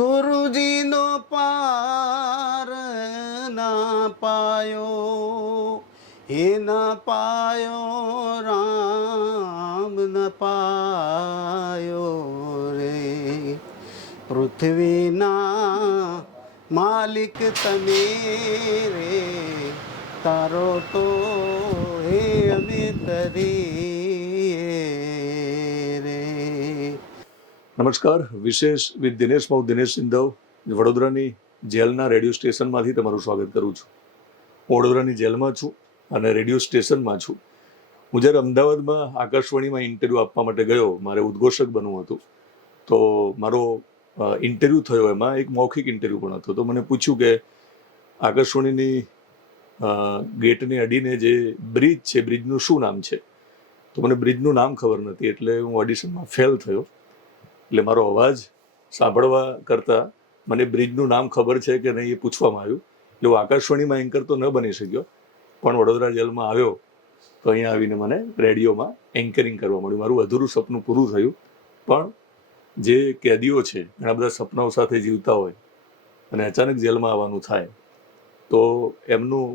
ગુરુજીનો પાર ના પાયો, હે ના પાયો રામ ન પાયો રે. પૃથ્વીના માલિક તમે રે, તારો તો હે અમે તરીએ રે. નમસ્કાર. વિશેષ વિથ દિનેશ હું દિનેશ સિંધવ વડોદરાની જેલના રેડિયો સ્ટેશનમાંથી તમારું સ્વાગત કરું છું. હું વડોદરાની જેલમાં છું અને રેડિયો સ્ટેશનમાં છું. હું જ્યારે અમદાવાદમાં આકાશવાણીમાં ઇન્ટરવ્યૂ આપવા માટે ગયો, મારે ઉદ્ઘોષક બનવું હતું, તો મારો ઇન્ટરવ્યૂ થયો. એમાં એક મૌખિક ઇન્ટરવ્યૂ પણ હતો. તો મને પૂછ્યું કે આકાશવાણીની ગેટને અડીને જે બ્રિજ છે, બ્રિજનું શું નામ છે? તો મને બ્રિજનું નામ ખબર નથી, એટલે હું ઓડિશનમાં ફેલ થયો. એટલે મારો અવાજ સાંભળવા કરતાં મને બ્રિજનું નામ ખબર છે કે નહીં એ પૂછવામાં આવ્યું. એટલે હું આકાશવાણીમાં એન્કર તો ન બની શક્યો, પણ વડોદરા જેલમાં આવ્યો તો અહીંયા આવીને મને રેડિયોમાં એન્કરિંગ કરવા મળ્યું. મારું અધૂરું સપનું પૂરું થયું. પણ જે કેદીઓ છે, ઘણા બધા સપનાઓ સાથે જીવતા હોય અને અચાનક જેલમાં આવવાનું થાય, તો એમનું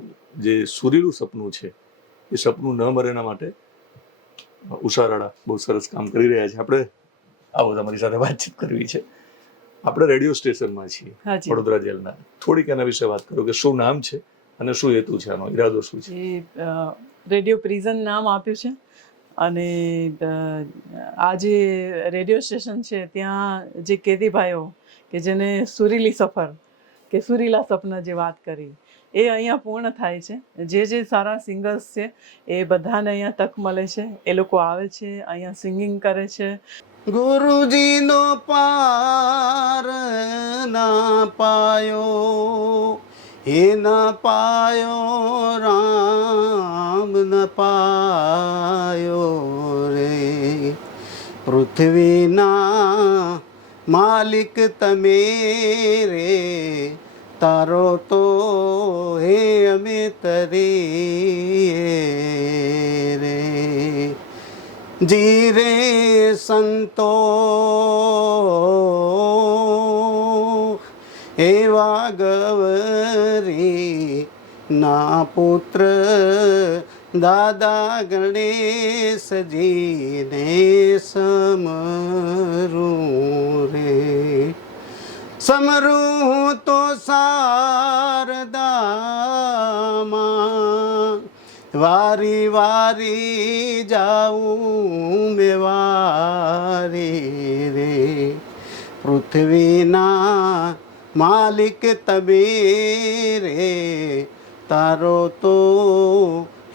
જે સુરીલું સપનું છે એ સપનું ન મરે એના માટે ઉષા રાડા બહુ સરસ કામ કરી રહ્યા છે. આપણે આવો તમારી સાથે વાતચીત કરવી છે. આપણે રેડિયો સ્ટેશનમાં છીએ વડોદરા જેલના. થોડીક એના વિશે વાત કરો કે શું નામ છે અને શું હેતુ છે, આનો ઈરાદો શું છે? રેડિયો પ્રિઝન નામ આપ્યું છે. અને આ જે રેડિયો સ્ટેશન છે ત્યાં જે કેદી ભાઈઓ કે જેને સુરીલી સફર કે સુરીલા સપના જે વાત કરી એ અહીંયા પૂર્ણ થાય છે. જે સારા સિંગર્સ છે એ બધાને અહીંયા તક મળે છે. એ લોકો આવે છે, અહીંયા સિંગિંગ કરે છે. ગુરુજીનો પાર ના પાયો, હે ના પાયો રામ ન પાયો રે. પૃથ્વીના માલિક તમે રે, તારો તો હે અમે તરીએ રે. જીરે સંતો એવા ગવરી ના પુત્ર દાદા ગણેશજીને સમરું રે. સમરું તો શારદામાં વારી વારી જાઉં મેં વારી રે. પૃથ્વીના માલિક તમે રે, તારો તો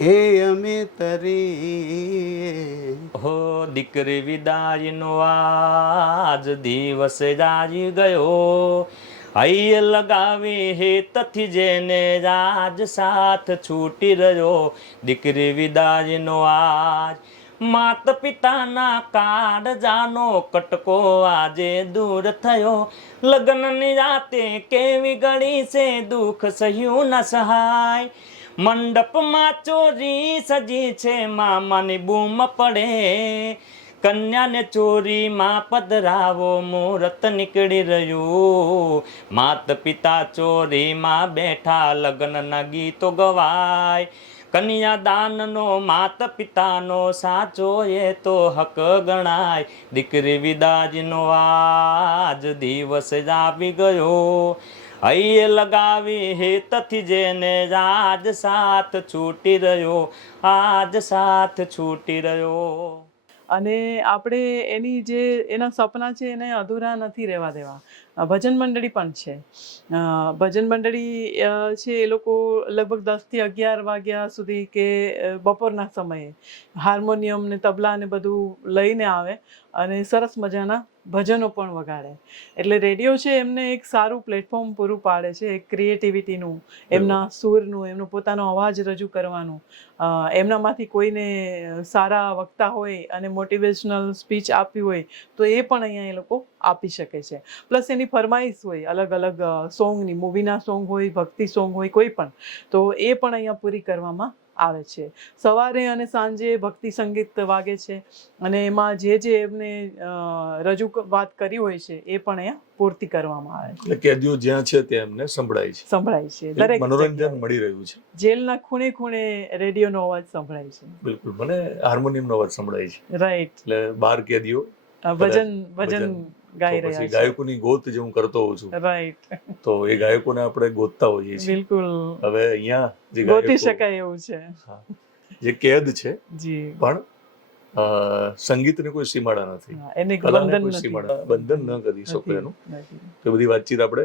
હે અમે તરીએ. હો દીકરી વિદાયનો આજ દિવસ જાજી ગયો, હૈયે લગાવી હેતથી જેને રાજ સાથ છૂટી રહ્યો. દીકરી વિદાયનો આજ માત પિતાના કાળજાનો કટકો આજે દૂર થયો. લગ્નની રાતે કેવી ગળી છે, દુઃખ સહ્યું ન સહાય. મંડપમાં ચોરી સજી છે, મામાની બૂમ પડે. કન્યાને ચોરીમાં પધરાવો, મુહૂર્ત નીકળી રહ્યું. માત પિતા ચોરીમાં બેઠા, લગ્નના ગીતો ગવાય. કન્યાદાનનો માત પિતાનો સાચો એ તો હક ગણાય. દીકરી વિદાયનો આજ દિવસ જ આવી ગયો, હૈયે લગાવી હેતથી જેને આજ સાથ છૂટી રહ્યો, આજ સાથ છૂટી રહ્યો. અને આપણે એના સપના છે એને અધૂરા નથી રહેવા દેવા. ભજન મંડળી પણ છે. ભજન મંડળી છે એ લોકો લગભગ 10 થી 11 વાગ્યા સુધી કે બપોરના સમયે હાર્મોનિયમ ને તબલા ને બધું લઈને આવે અને સરસ મજાના ભજનો પણ વગાડે. એટલે રેડિયો છે એમને એક સારું પ્લેટફોર્મ પૂરું પાડે છે, એક ક્રિએટિવિટીનું, એમના સૂરનું, એમનો પોતાનો અવાજ રજૂ કરવાનું. એમનામાંથી કોઈને સારા વક્તા હોય અને મોટિવેશનલ સ્પીચ આપવી હોય તો એ પણ અહીંયા એ લોકો આપી શકે છે. પ્લસ એની ફરમાઈશ હોય અલગ અલગ સોંગની, મૂવીના સોંગ હોય, ભક્તિ સોંગ હોય, કોઈ પણ, તો એ પણ અહીંયા પૂરી કરવામાં આવે છે. સવારે અને સાંજે ભક્તિ સંગીત વાગે છે અને એમાં જે એમને રજૂઆત કરી હોય છે એ પણ અહીંયા પૂર્તિ કરવામાં આવે છે. એટલે કેદીઓ જ્યાં છે ત્યાં એમને સંભળાય છે, સંભળાય છે. એટલે દરેક મનોરંજન જગ્યાએ. મળી રહ્યું છે. જેલના ખૂણે ખૂણે રેડિયોનો અવાજ સંભળાય છે. બિલકુલ, મને હાર્મોનિયમનો અવાજ સંભળાય છે. રાઈટ. એટલે 12 કેદીઓ ભજન ભજન ગાઈ તો પછી રહ્યા છે. ગાયકોની ગોત જે હું કરતો હોઉં છું, રાઈટ. તો એ ગાયકોને આપણે ગોતતા હોઈએ છીએ. બિલકુલ હવે અહીંયા જે ગોતી ગાયકો, શકાય એવું છે. હા, જે કેદ છે, જી. પણ સંગીતને કોઈ સીમાડા નથી, હા, એને કલાને બંધન કોઈ નથી. સીમાડા બંધન ન કરી શકો નથી, એનું. નથી. તો બધી વાતચીત આપણે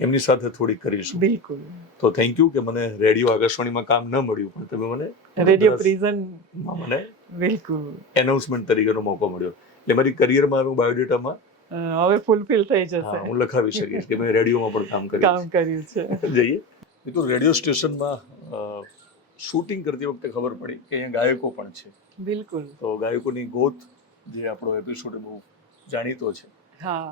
એમની સાથે થોડી કરીશું. બિલકુલ. તો થેન્ક યુ કે મને રેડિયો આકાશવાણીમાં કામ ન મળ્યું, પણ તમે મને રેડિયો પ્રિઝન. મને બિલકુલ. એનાઉન્સમેન્ટ તરીકેનો મોકો મળ્યો. એટલે મારી કરિયરમાં હું બાયોડેટામાં હવે ફૂલફિલ થઈ જશે. હું લખાવી શકીશ કે મેં રેડિયોમાં પણ કામ કામ કર્યું કર્યું છે. જઈએ. એ તો રેડિયો સ્ટેશનમાં શૂટિંગ કરતી વખતે ખબર પડી કે અહીંયા ગાયકો પણ છે. બિલકુલ. તો ગાયકોની ગોત જે આપણો એપિસોડ બહુ જાણીતો છે, હા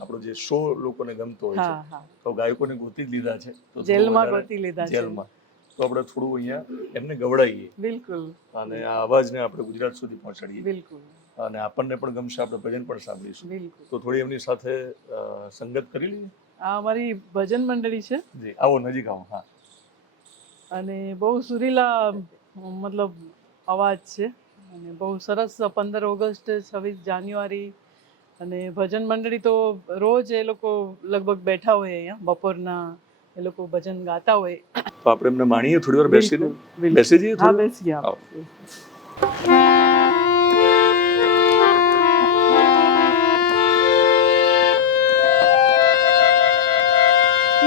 આપણો જે શો લોકોને ગમતો હોય હા છે, હા. તો ગાયકોને ગોતી જ લીધા છે. તો થોડું જેલમાં વધારે ગોતી લીધા છે. જેલમાં તો આપણે થોડું અહીંયા એમને ગવડાવીએ બિલકુલ અને આ અવાજને આપણે ગુજરાત સુધી પહોંચાડીએ બિલકુલ અને આપણને પણ ગમશે, આપણે ભજન પણ સાંભળીશું. બિલકુલ. તો થોડી એમની સાથે સંગત કરી લઈએ. આ અમારી ભજન મંડળી છે જી, આવો નજીક આવો. હા, અને બહુ સુરીલા મતલબ અવાજ છે અને બહુ સરસ 15 ઓગસ્ટ 26 જાન્યુઆરી અને ભજન મંડળી તો રોજ એ લોકો લગભગ બેઠા હોય અહીંયા બપોરના, એ લોકો ભજન ગાતા હોય. તો આપણે એમને માણીએ થોડી વાર બેસીને. બિલકુલ. બેસી જઈએ હા થોડી વાર? બેસી ગયા. આવો.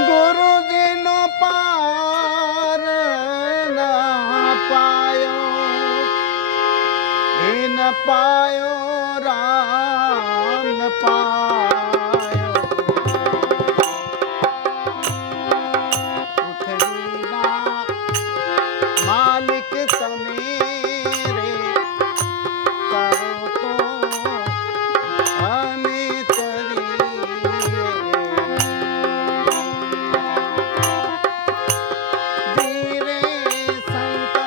ગુરુજીનો પાર ના પાયો, એ ન પાયો રામ ન પાયો. પૃથ્વીના માલિક તમે રે, કરો તો અમે ધીરે સંતો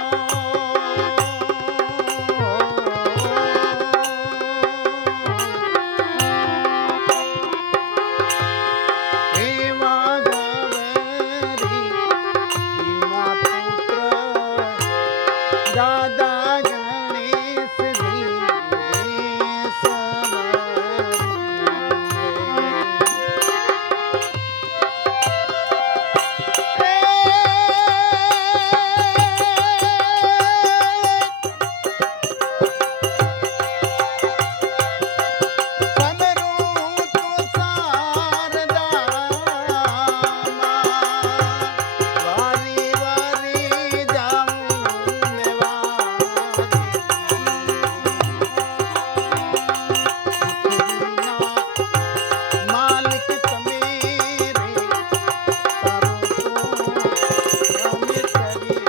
એવા ગવરી એના પુત્ર દાદા ગણેશ વારી વારી જાઉં માલિક તમે રે, તારો તો અમે કરીએ.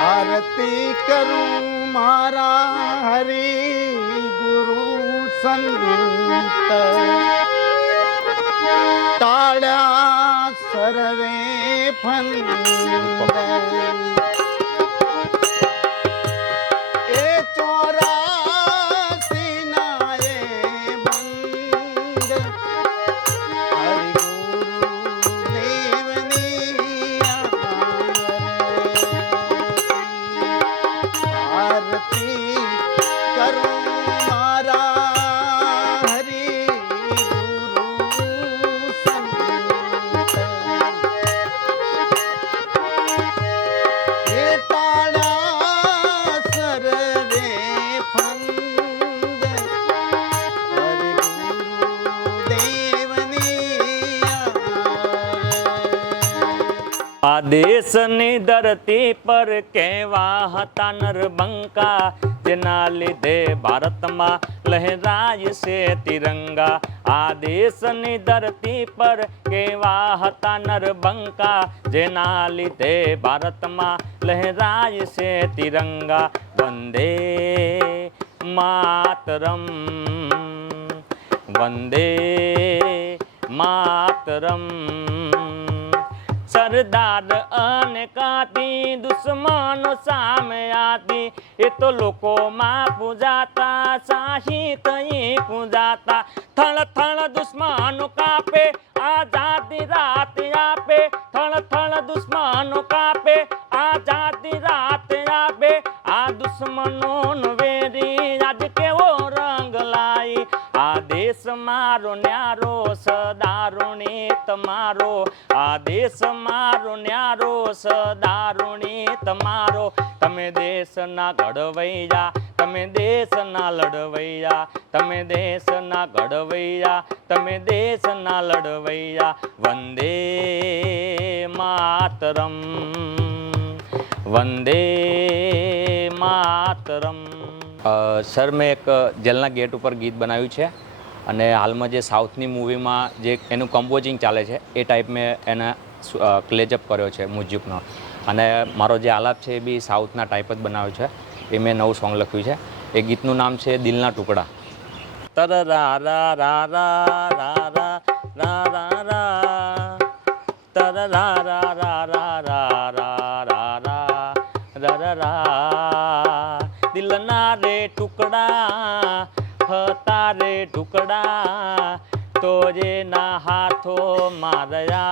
આરતી કરું મારા હરિ ગુરુ સંત, તાળ્યા સર્વે ફંદ. એ 84 ના એ બંધ, હરિ ગુરુ દેવની આરતી કરું મારા હરિ ગુરુ સંત. એ તાળા સર્વે ફંદ, હરિ ગુરુ દેવની આ દેશની ધરતી પર કેવા હતા નરબંકા, જેના લીધે ભારતમાં લહેરાય છે તિરંગા. આ દેશની ધરતી પર કેવા હતા નરબંકા, જેના લીધે ભારતમાં લહેરાય છે તિરંગા. વંદે માતરમ, વંદે માતરમ. સરદાર અને કાતી દુશ્મનો સામે આતી એ તો લોકોમાં પૂજાતા શાહી તઈ પૂજાતા થળ થળ દુશ્મનો કાપે આઝાદી રાત આપે થળ થળ દુશ્મનો કાપે આઝાદી રાત આપે આ દુશ્મનો વેરી આજ કેવો રંગ લાઈ આ દેશ મારો ન્યારો સદારુણી તમારો આ દેશ મારો ન્યારો સદારુણી તમારો તમે દેશના ઘડવૈયા તમે દેશના લડવૈયા તમે દેશના ઘડવૈયા તમે દેશના લડવૈયા વંદે માતરમ વંદે માતરમ સર મેં એક જેલના ગેટ ઉપર ગીત બનાવ્યું છે અને હાલમાં જે સાઉથની મૂવીમાં જે એનું કમ્પોઝિંગ ચાલે છે એ ટાઈપ મેં એને ક્લેજઅપ કર્યો છે મ્યુઝિકનો અને મારો જે આલાપ છે એ બી સાઉથના ટાઈપ જ બનાવ્યો છે એ મેં નવું સોંગ લખ્યું છે એ ગીતનું નામ છે દિલના ટુકડા તર રા રા રા રા રા રા રા રા રા તર રા રા રા રા રા રા રા રા રા રા દિલના રે ટુકડા હતા રે ટુકડા તો જે ના હાથો માર્યા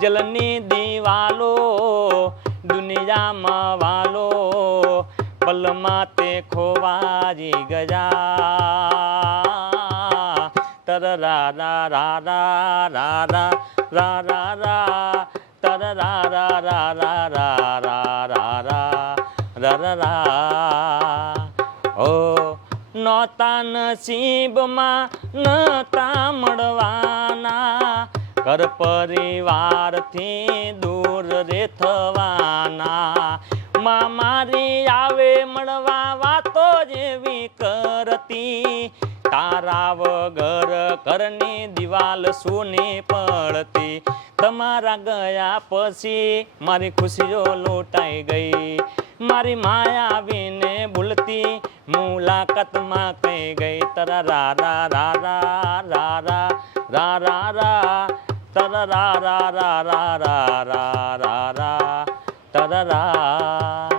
જલની દીવાલો દુનિયામાં વાલો પલમાં તે ખોવાજી ગયા તર રા રા રા રા રા રા રા રા રા તર રા રા રા રા રા રા રા રા રા રા ઓ નોતા નસીબમાં નતા મળવાના ઘર પરિવારથી દૂર રે થવાના માં મારી આવે મળવા વાતો જેવી કરતી તારા વગર ઘરની દિવાલ સૂની પડતી તમારા ગયા પછી મારી ખુશીઓ લૂંટાઈ ગઈ મારી માયા આવીને ભૂલતી મુલાકાતમાં કઈ ગઈ તરા રા રા રા રા રા રા રા રા રા તરા રા રા રા રા રા રા રા રા તરા રા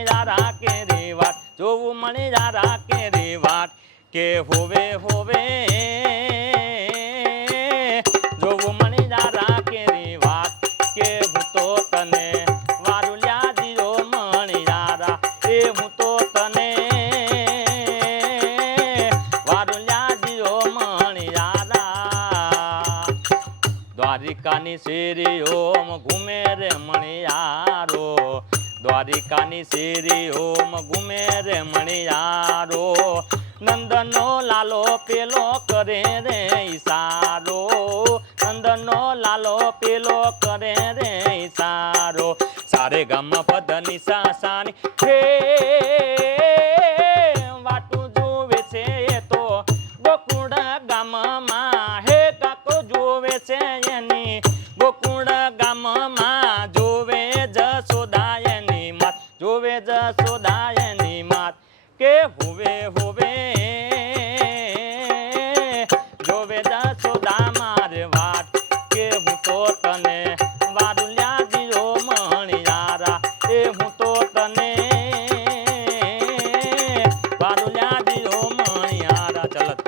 મણિયારા કે રે વાટ, જોવું મણિયારા કે રે વાટ, કે હોવે હોવે જોવું મણિયારા કે રે વાત, કે હું તો તને વારુલ્યા દિયો મણિયારા, એ હું તો તને વારુલ્યા દિયો મણિયારા. દ્વારિકાની શેરીઓમ ઘૂમે રે મણિયારો, દ્વારિકાની શેરીઓમ ઘૂમે રે મણિયારો, નંદનો લાલો પેલો કરે રે ઈશારો, નંદનો લાલો પેલો કરે રે ઈશારો. સારે ગમ પદ નિશાસાની હે વાટું જોવે છે તો ગોકુળ ગામમાં, હે કાકો જોવે છે એની ગોકુળ ગામમાં, જોવે જસોદાયની માત, જોવે જસોદાયની માત, કે હોવે હોવે જોવે જસોદા મારે વાત, કે હું તો તને વારુલ્યા દિયો મણિયારા, એ હું તો તને વારુલ્યા દિયો મણિયારા. ચલત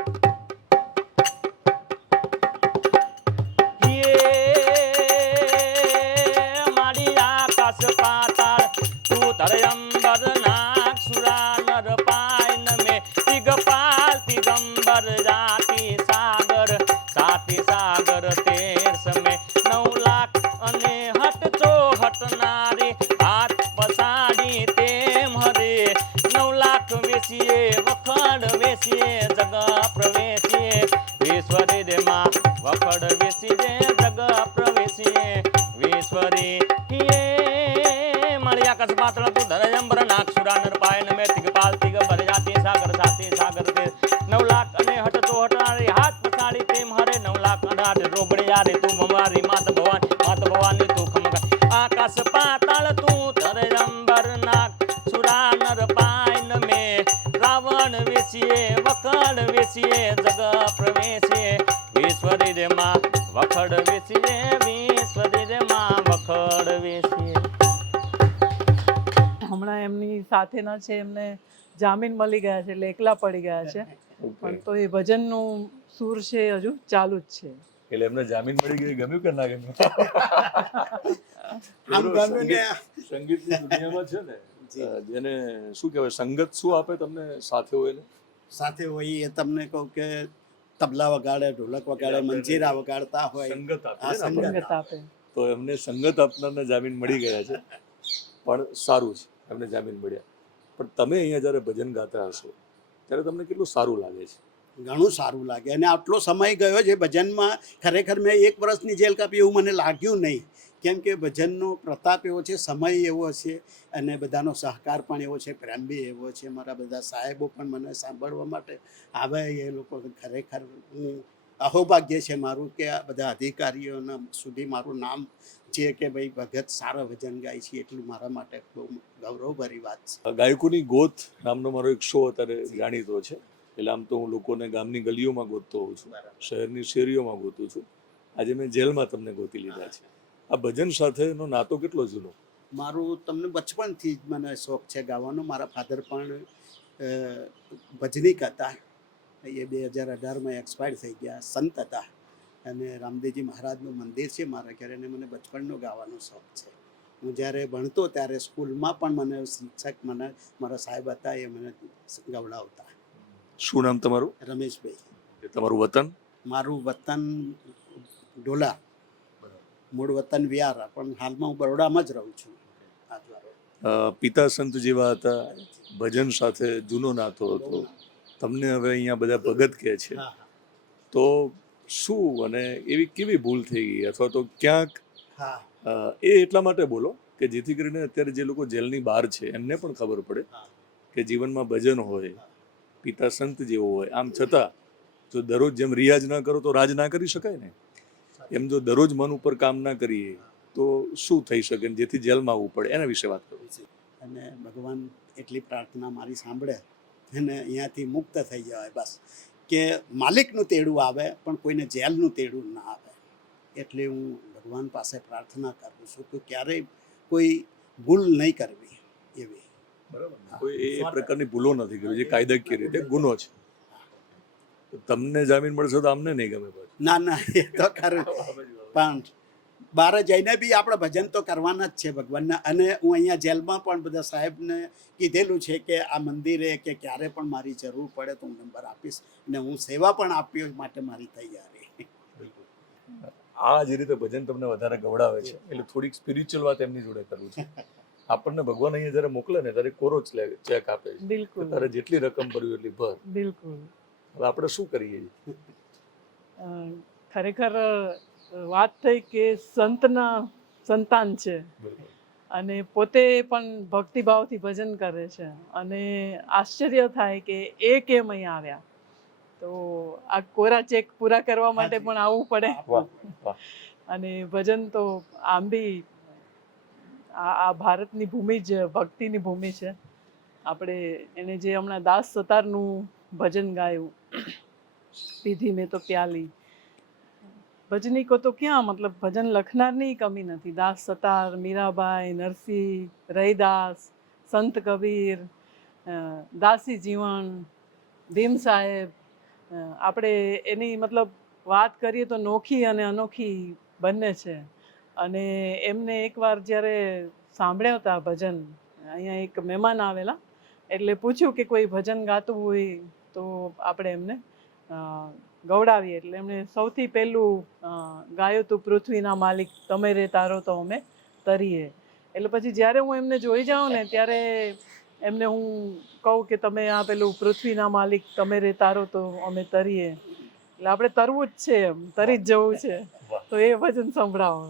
મારી આકાશ પાતાળ તું તરે અંબર નાક સુરા નર પાય ન મે દિગપાલ દિગંબર જાતિ સાગર સાતિ સાગર તેર સમે 9 લાખ અને હટ તો હટનારી હાથ પસાડી તેમ હરે 9 લાખ વેસીએ વખડ વેસીએ જગ પ્રવેશીએ ઈશ્વરી રે માં વખડ વેસીએ જગ પ્રવેશીએ ઈશ્વરી હે મળ્યા કસ પાત્ર તું ધરે અંબર નાક સુરા નર પાય ન મે દિગપાલ દિગંબર જાતિ સાગર સાતિ સાગર તે 9 લાખ અને હટ તો હટનારી હાથ પસાડી તેમ હરે 9 લાખ અનાટ રોબડિયા રે તું મમારી માત ભવાની તું ખમગ આકાશ પાતાળ તું ધરે અંબર નાક સુરા નર પાય ન મે રાવણ વેસીએ વખડ વેસીએ જગ પ્રવેશીએ ઈશ્વરી રે માં વખડ વેસીએ ઈશ્વરી રે માં વખડ વેસીએ. હમણાં એમની સાથેના છે એમને જામીન મળી ગયા છે એટલે એકલા પડી ગયા છે, પણ તો એ ભજનનું સૂર છે એ હજુ ચાલુ જ છે. એટલે એમને જામીન મળી ગઈ, ગમ્યું કે ના ગમ્યું? આમ ગમ્યું ને સંગીતની દુનિયામાં છે ને જેને શું કહેવાય, સંગત શું આપે તમને સાથે હોય ને? સાથે હોય એ તમને કહું કે તબલા વગાડે, ઢોલક વગાડે, મંજીરા વગાડતા હોય, સંગત આપે આ છે ને આપણને. સંગત આપે. તો એમને સંગત આપનારને જામીન મળી ગયા છે, પણ સારું છે એમને જામીન મળ્યા. પણ તમે અહીંયા જ્યારે ભજન ગાતા હશો ત્યારે તમને કેટલું સારું લાગે છે? ઘણું સારું લાગે. અને આટલો સમય ગયો છે ભજનમાં, ખરેખર મેં 1 વર્ષની જેલ કાપી એવું મને લાગ્યું નહીં, કેમ કે ભજનનો પ્રતાપ એવો છે, સમય એવો છે, અને બધાનો સહકાર પણ એવો છે, પ્રેમ બી એવો છે. મારા બધા સાહેબો પણ મને સાંભળવા માટે આવે, એ લોકો ખરેખર હું અહોભાગ્ય છે મારું કે આ બધા અધિકારીઓના સુધી મારું નામ છે કે ભાઈ ભગત સારા ભજન ગાય છે, એટલું મારા માટે બહુ ગૌરવભરી વાત છે. ગાયકોની ગોત નામનો મારો એક શો અત્યારે જાણીતો છે. એટલે આમ તો હું લોકોને ગામની ગલીઓમાં ગોતતો હોઉં છું, શહેરની શેરીઓમાં ગોતું છું. આજે મેં જેલમાં તમને ગોતી લીધા છે. આ ભજન સાથેનો નાતો કેટલો જૂનો? મારું તમને બચપનથી જ મને શોખ છે ગાવાનો. મારા ફાધર પણ ભજનીક હતા, એ 2018માં એક્સપાયર થઈ ગયા. સંત હતા, અને રામદેવજી મહારાજનું મંદિર છે મારા ઘરે, અને મને બચપનનો ગાવાનો શોખ છે. હું જ્યારે ભણતો ત્યારે સ્કૂલમાં પણ મને શિક્ષક, મને મારા સાહેબ હતા, એ મને ગવડાવતા. શું નામ તમારું? રમેશભાઈ. તમારું વતન? મારું વતન ઢોલા, મૂળ વતન વિયારા, પણ હાલમાં હું બરોડામાં જ રહું છું. પિતા સંત જેવા હતા, ભજન સાથે જૂનો નાતો હતો. તમને હવે અહીંયા બધા ભગત કહે છે, તો શું અને એવી કેવી ભૂલ થઈ ગઈ, અથવા તો ક્યાંક એ એટલા માટે બોલો કે જેથી કરીને અત્યારે જે લોકો જેલની બહાર છે એમને પણ ખબર પડે કે જીવનમાં ભજન હોય, પિતા સંત જેવો હોય. આમ છતાં જો દરરોજ જેમ રિયાઝ ના કરો તો રાજ ના કરી શકાય ને, એમ જો દરરોજ મન ઉપર કામ ના કરીએ તો શું થઈ શકે, જેથી જેલમાં આવવું પડે, એના વિશે વાત કરું. અને ભગવાન એટલી પ્રાર્થના મારી સાંભળે અને અહીંયાથી મુક્ત થઈ જવાય બસ, કે માલિકનું તેડું આવે પણ કોઈને જેલનું તેડું ના આવે. એટલે હું ભગવાન પાસે પ્રાર્થના કરું છું કે ક્યારેય કોઈ ભૂલ નહીં કરવી એવી. બરાબર, કોઈ એ પ્રકારની ભૂલો નથી કરી જે કાયદાકીય રીતે ગુનો છે. તો તમને જામીન મળશે તો અમને નહીં ગમે પાછું. ના ના, એ તો ખરું, પણ બહાર જઈને બી આપણે ભજન તો કરવાના જ છે ભગવાનના. અને હું અહીંયા જેલમાં પણ બધા સાહેબને કીધેલું છે કે આ મંદિરે કે ક્યારે પણ મારી જરૂર પડે તો હું નંબર આપીશ, અને હું સેવા પણ આપી માટે મારી તૈયારી. આ જે રીતે ભજન તમને વધારે ગવડાવે છે એટલે થોડીક સ્પિરિચ્યુઅલ વાત એમની જોડે કરવું છે. આપણને ભગવાન અહીંયા જ્યારે મોકલે ને ત્યારે કોરો ચેક આપે છે, બિલકુલ તારે જેટલી રકમ ભરવી એટલી ભર. બિલકુલ. હવે આપણે શું કરીએ છીએ? ખરેખર વાત થઈ કે સંતના સંતાન છે અને પોતે પણ ભક્તિભાવથી ભજન કરે છે, અને આશ્ચર્ય થાય કે એ કેમ અહીંયા આવ્યા. તો આ કોરા ચેક પૂરા કરવા માટે પણ આવવું પડે. વાહ વાહ. અને ભજન તો આમ બી આ ભારતની ભૂમિ જ ભક્તિની ભૂમિ છે. આપણે એને જે હમણાં દાસ સતારનું ભજન ગાયું, પીધી મેં તો પ્યાલી. ભજનીકો તો ક્યાં, મતલબ ભજન લખનારની કમી નથી. દાસ સતાર, મીરાબાઈ, નરસિંહ, રૈદાસ, સંત કબીર, દાસી જીવન, ભીમ સાહેબ. આપણે એની મતલબ વાત કરીએ તો નોખી અને અનોખી બંને છે. અને એમને એકવાર જ્યારે સાંભળ્યા હતા ભજન, અહીંયા એક મહેમાન આવેલા, એટલે પૂછ્યું કે કોઈ ભજન ગાતું હોય તો આપણે એમને ગવડાવીએ. એટલે એમણે સૌથી પહેલું ગાયું હતું પૃથ્વીના માલિક તમે રે તારો તો અમે તરીએ. એટલે પછી જ્યારે હું એમને જોઈ જાઉં ને ત્યારે એમને હું કહું કે તમે આ પેલું પૃથ્વીના માલિક તમે રે તારો તો અમે તરીએ, એટલે આપણે તરવું જ છે, એમ તરી જ જવું છે, તો એ ભજન સંભળાવો.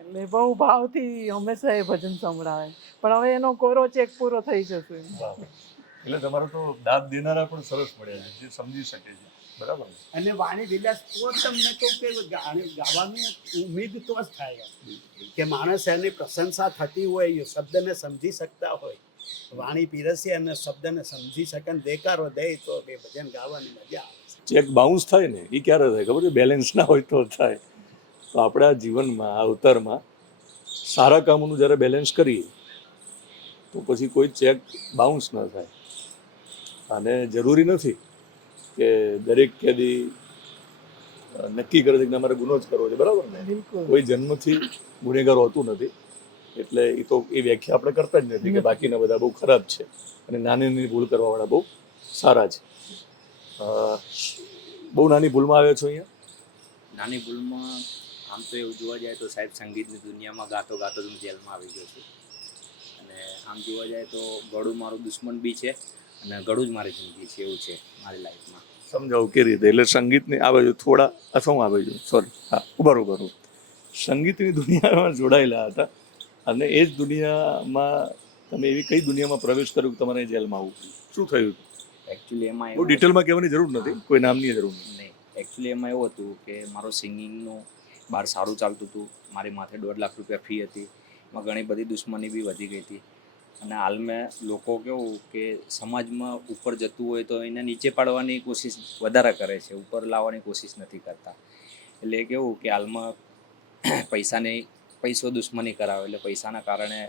એટલે બહુ ભાવથી હંમેશા એ ભજન સંભળાવે. પણ હવે એનો કોરો ચેક પૂરો થઈ જશે. એટલે તમારો તો દાદ દેનારા પણ સરસ મળ્યા છે જે સમજી શકે છે. બરાબર. અને વાણી વિલાસ તો તમને કહું કે ગાવાનું ઉમ્મીદ તો જ થાય કે માણસ એની પ્રશંસા થતી હોય, શબ્દને સમજી શકતા હોય, વાણી પીરસી અને શબ્દને સમજી શકે ને દેકારો દે તો એ ભજન ગાવાની મજા આવે. ચેક બાઉન્સ થાય ને એ ક્યારે થાય ખબર છે? બેલેન્સ ના હોય તો થાય. તો આપણા જીવનમાં આ અવતારમાં સારા કામોનું જ્યારે બેલેન્સ કરીએ તો પછી કોઈ ચેક બાઉન્સ ન થાય. અને જરૂરી નથી કે દરેક કેદી નક્કી કરે છે કે અમારે ગુનો જ કરવો છે. બરાબર ને? બિલકુલ. કોઈ જન્મથી ગુનેગાર હોતું નથી. એટલે એ તો એ વ્યાખ્યા આપણે કરતા જ નથી કે બાકીના બધા બહુ ખરાબ છે અને નાની નાની ભૂલ કરવાવાળા બહુ સારા છે. બહુ નાની ભૂલમાં આવ્યા છો અહીંયા? નાની ભૂલમાં આમ તો એવું જોવા જાય તો સાહેબ સંગીતની દુનિયામાં ગાતો ગાતો જ હું જેલમાં આવી ગયો છું. અને આમ જોવા જાય તો ગળું મારું દુશ્મન બી છે અને ગળું જ મારી જિંદગી છે, એવું છે મારી લાઈફમાં. સમજાવું કે રીતે? એટલે સંગીતની આ બાજુ થોડા અથવા હું આ બાજુ સોરી હા ઉભા સંગીતની દુનિયામાં જોડાયેલા હતા અને એ જ દુનિયામાં તમે એવી કઈ દુનિયામાં પ્રવેશ કર્યો કે તમારે જેલમાં આવવું? શું થયું? એકચ્યુઅલી એમાં બહુ ડિટેલમાં કહેવાની જરૂર નથી, કોઈ નામની જરૂર નથી. નહીં, એકચ્યુઅલી એમાં એવું હતું કે મારો સિંગિંગનું બહાર સારું ચાલતું હતું, મારી માથે 1.5 લાખ રૂપિયા ફી હતી, એમાં ઘણી બધી દુશ્મની બી વધી ગઈ હતી. અને હાલમાં લોકો કેવું કે સમાજમાં ઉપર જતું હોય તો એને નીચે પાડવાની કોશિશ વધારે કરે છે, ઉપર લાવવાની કોશિશ નથી કરતા. એટલે કેવું કે હાલમાં પૈસો દુશ્મની કરાવે, એટલે પૈસાના કારણે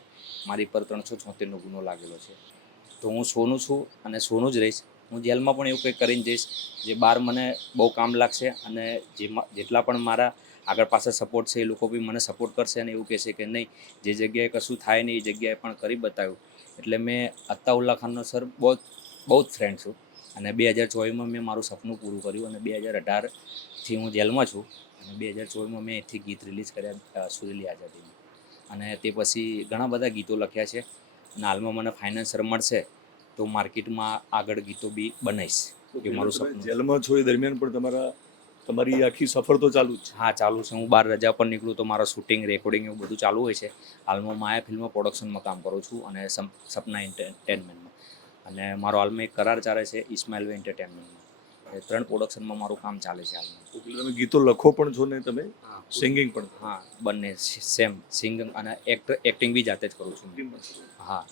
મારી પર 376નો ગુનો લાગેલો છે. તો હું સોનું છું અને સોનું જ રહીશ. હું જેલમાં પણ એવું કંઈક કરીને જઈશ જે બહાર મને બહુ કામ લાગશે, અને જેટલા પણ મારા આગળ પાછળ સપોર્ટ છે એ લોકો બી મને સપોર્ટ કરશે અને એવું કહેશે કે નહીં, જે જગ્યાએ કશું થાય નહીં એ જગ્યાએ પણ કરી બતાવ્યું. એટલે મેં અતાઉલ્લા ખાનનો સર બહુ જ ફ્રેન્ડ છું, અને 2024માં મેં મારું સપનું પૂરું કર્યું, અને 2018થી હું જેલમાં છું. અને 2024માં મેં એથી ગીત રિલીઝ કર્યા સુરીલી આઝાદીમાં, અને તે પછી ઘણા બધા ગીતો લખ્યા છે. અને હાલમાં મને ફાઇનાન્સર મળશે તો માર્કેટમાં આગળ ગીતો બી બનાવીશ. એ મારું સપનું. જેલમાં છો એ દરમિયાન પણ તમારી આખી સફર તો ચાલુ જ છે? હા, ચાલુ છે. હું બહાર રજા પર નીકળું તો મારો શૂટિંગ, રેકોર્ડિંગ એવું બધું ચાલુ હોય છે. હાલમાં માયા ફિલ્મ પ્રોડક્શનમાં કામ કરું છું અને સપના એન્ટરટેનમેન્ટમાં, અને મારો હાલમાં એક કરાર ચાલે છે ઇસ્માઇલ એન્ટરટેનમેન્ટમાં. એ 3 પ્રોડક્શનમાં મારું કામ ચાલે છે હાલમાં. એટલે તમે ગીતો લખો પણ છો ને તમે સિંગિંગ પણ? હા, બંને સેમ, સિંગિંગ અને એક્ટિંગ બી જાતે જ કરું છું. હા.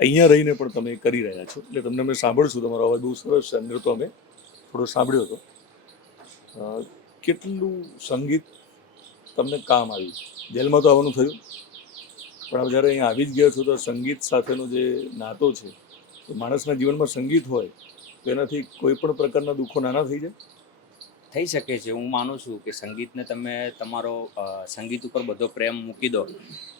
અહીંયા રહીને પણ તમે કરી રહ્યા છો એટલે તમને અમે સાંભળશું. તમારો અવાજ બહુ સરસ છે, અંદર તો અમે થોડો સાંભળ્યો હતો. કેટલું સંગીત તમને કામ આવ્યું? જેલમાં તો આવવાનું થયું? પણ હવે જ્યારે અહીંયા આવી જ ગયા છો તો સંગીત સાથેનો જે નાતો છે, તો માણસના જીવનમાં સંગીત હોય તો એનાથી કોઈ પણ પ્રકારના દુઃખો નાના થઈ જાય. થઈ શકે છે. હું માનું છું કે સંગીતને તમે તમારો સંગીત ઉપર બધો પ્રેમ મૂકી દો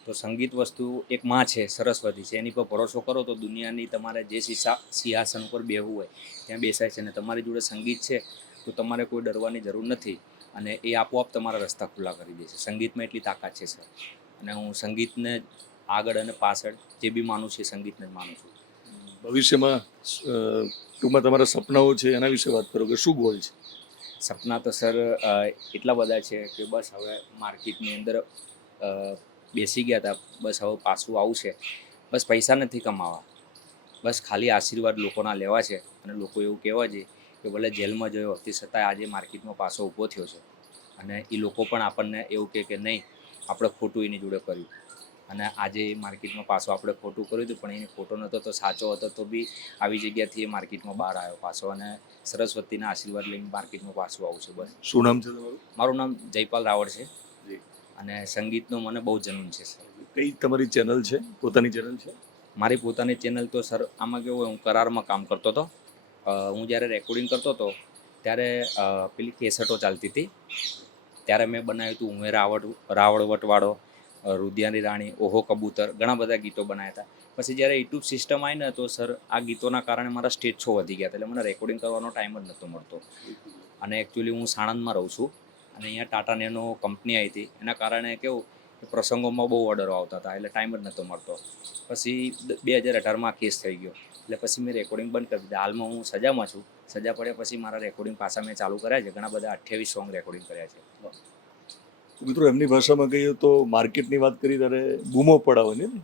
તો સંગીત વસ્તુ એક માં છે, સરસ્વતી છે, એની પર ભરોસો કરો તો દુનિયાની તમારે જે સિંહાસન ઉપર બેહવું હોય ત્યાં બેસાય છે. અને તમારી જોડે સંગીત છે તો તમારે કોઈ ડરવાની જરૂર નથી અને એ આપોઆપ તમારા રસ્તા ખુલ્લા કરી દે છે. સંગીતમાં એટલી તાકાત છે સર. અને હું સંગીતને આગળ અને પાછળ જે બી માનું છું એ સંગીતને જ માનું છું. ભવિષ્યમાં ટૂંકમાં તમારા સપનાઓ છે એના વિશે વાત કરો કે શું ગોલ છે? સપના તો સર એટલા બધા છે કે બસ હવે માર્કેટની અંદર બેસી ગયા હતા, બસ હવે પાછું આવું છે. બસ પૈસા નથી કમાવા, બસ ખાલી આશીર્વાદ લોકોના લેવા છે. અને લોકો એવું કહેવા છે કે ભલે જેલમાં જોયો તે છતાંય આજે માર્કેટમાં પાછો ઊભો થયો છે. અને એ લોકો પણ આપણને એવું કહે કે નહીં, આપણે ખોટું એની જોડે કર્યું. અને આજે એ માર્કેટમાં પાછો આપણે ખોટું કર્યું હતું, પણ એને ખોટો નહોતો તો સાચો હતો, તો બી આવી જગ્યાથી એ માર્કેટમાં બહાર આવ્યો પાછો. અને સરસ્વતીના આશીર્વાદ લઈને માર્કેટમાં પાછું આવું છે. બસ. શું નામ છે તમારું? મારું નામ જયપાલ રાવળ છે અને સંગીતનો મને બહુ જનૂન છે સર. કઈ તમારી ચેનલ છે? પોતાની ચેનલ છે? મારી પોતાની ચેનલ તો સર આમાં કેવું હોય, હું કરારમાં કામ કરતો હતો. હું જ્યારે રેકોર્ડિંગ કરતો હતો ત્યારે પેલી કેસેટો ચાલતી હતી, ત્યારે મેં બનાવ્યું હતું ઉમેરા રાવળ વટવાળો, રુદિયાની રાણી, ઓહો કબૂતર, ઘણા બધા ગીતો બનાવ્યા હતા. પછી જ્યારે યુટ્યુબ સિસ્ટમ આવી ને તો સર આ ગીતોના કારણે મારા સ્ટેજ શો વધી ગયા હતા, એટલે મને રેકોર્ડિંગ કરવાનો ટાઈમ જ નહોતો મળતો. અને એકચ્યુઅલી હું સાણંદમાં રહું છું અને અહીંયા ટાટા નેનો કંપની આવી હતી, એના કારણે કેવું કે પ્રસંગોમાં બહુ ઓર્ડરો આવતા હતા, એટલે ટાઈમ જ નહોતો મળતો. પછી 2018માં કેસ થઈ ગયો, એટલે પછી મેં રેકોર્ડિંગ બંધ કરી દીધા. હાલમાં હું સજામાં છું. સજા પડ્યા પછી મારા રેકોર્ડિંગ પાછા મેં ચાલુ કર્યા છે. ઘણા બધા 28 સોંગ રેકોર્ડિંગ કર્યા છે. મિત્રો, એમની ભાષામાં કહીએ તો માર્કેટની વાત કરી ત્યારે બૂમો પડાવવાની ને,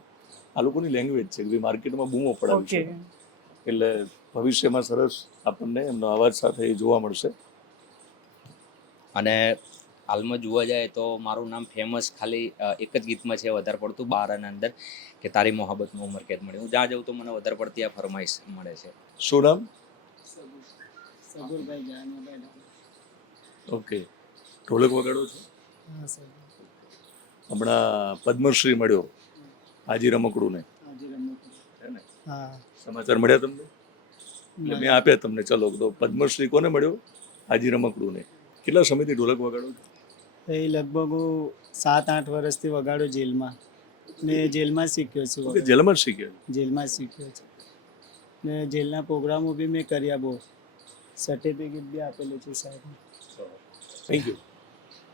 આ લોકોની લેંગ્વેજ છે કે માર્કેટમાં બૂમો પડાવી છે. એટલે ભવિષ્યમાં સરસ આપણને એમનો અવાજ સાથે જોવા મળશે. અને હાલમાં જોવા જાય તો મારું નામ ફેમસ ખાલી એક જ ગીતમાં છે વધારે પડતું, બાર અને અંદર, કે તારી મોહબ્બતમાં ઉમર કેદ મળી. હું જ્યાં જાઉં તો મને વધારે પડતી આ ફરમાઈશ મળે છે. શું નામ? સબુરભાઈ જાનભાઈ. ઓકે. ઢોલક વગાડો છો? હા સર. હમણાં પદ્મશ્રી મળ્યો હાજી રમકડું ને, આજે રમત. હે ને? હા. સમાચાર મળ્યા તમને? એટલે મેં આપ્યા તમને. ચલો, તો પદ્મશ્રી કોને મળ્યો? હાજી રમકડું ને. કેટલા સમયથી ઢોલક વગાડો છો? એ લગભગ હું 7-8 વર્ષથી વગાડો જેલમાં, ને જેલમાં શીખ્યો છું. ઓકે, જેલમાં જ શીખ્યા? જેલમાં જ શીખ્યો છું. ને જેલના પ્રોગ્રામો બી મેં કર્યા બહુ. સર્ટિફિકેટ બી આપેલું છે સાહેબ. Thank you.